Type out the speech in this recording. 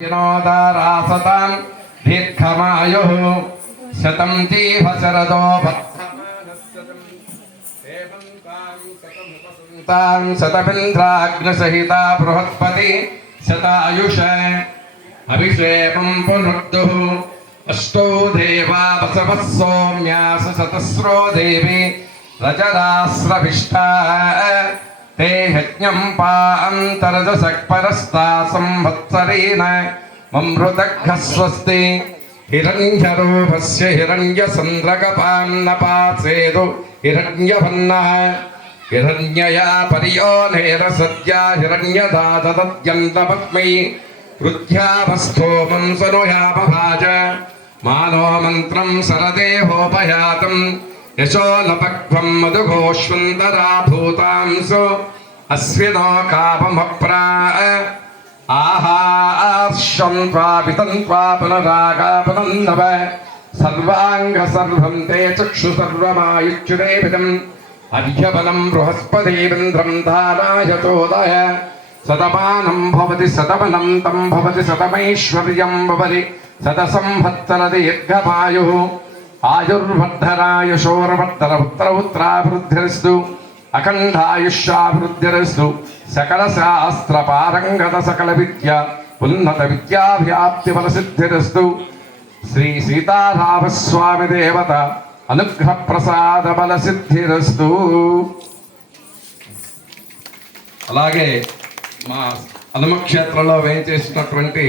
विनोदारासतां दीर्घमायुः शतं जीव शरदो तां शतमिन्द्राग्नसहिता बृहस्पति शतायुष अभिषेकं पुनर्दुः अष्टौ देवा वसवः सौम्यास शतस्रो देवी रजरास्रविष्टा ते यज्ञं पान्तरजसक्परस्ता संवत्सरेण ममृतघस्वस्ति हिरण्यरूपस्य हिरण्यचन्द्रकपान्नपासेदु हिरण्यवन्नः हिरण्यया पर्योनेरसद्या हिरण्यदादद्यन्तपद्मै वृद्ध्यावस्थोमं सनुयापभाज मानो मन्त्रं सरदेहोपयातं यशोलपक्वं मधुघोष्वन्तरा भूतांसु अस्विनो कापमप्रा आहाश्वं त्वापितं त्वा पुनरागापनन्दव सर्वाङ्गसर्वं ते चक्षु सर्वमायुच्युरेभिदम् अर्घ्यबलं बृहस्पतिन्द्रं धारायतोदय शतमानं भवति शतमनं तं भवति शतमैश्वर्यं भवति शतसंवत्सर दीर्घमायुः आयुर्वर्धनायुषोर्वर्धनपुत्रपुत्राभिवृद्धिरस्तु अखण्डायुष्याभिवृद्धिरस्तु सकलशास्त्रपारङ्गत सकलविद्या उन्नतविद्याव्याप्तिफलसिद्धिरस्तु श्री सीतारामस्वामी देवता अनुग्रह प्रसाद बल सिद्धिरस्तु। అలాగే మా హనుమ క్షేత్రంలో వేయించేసినటువంటి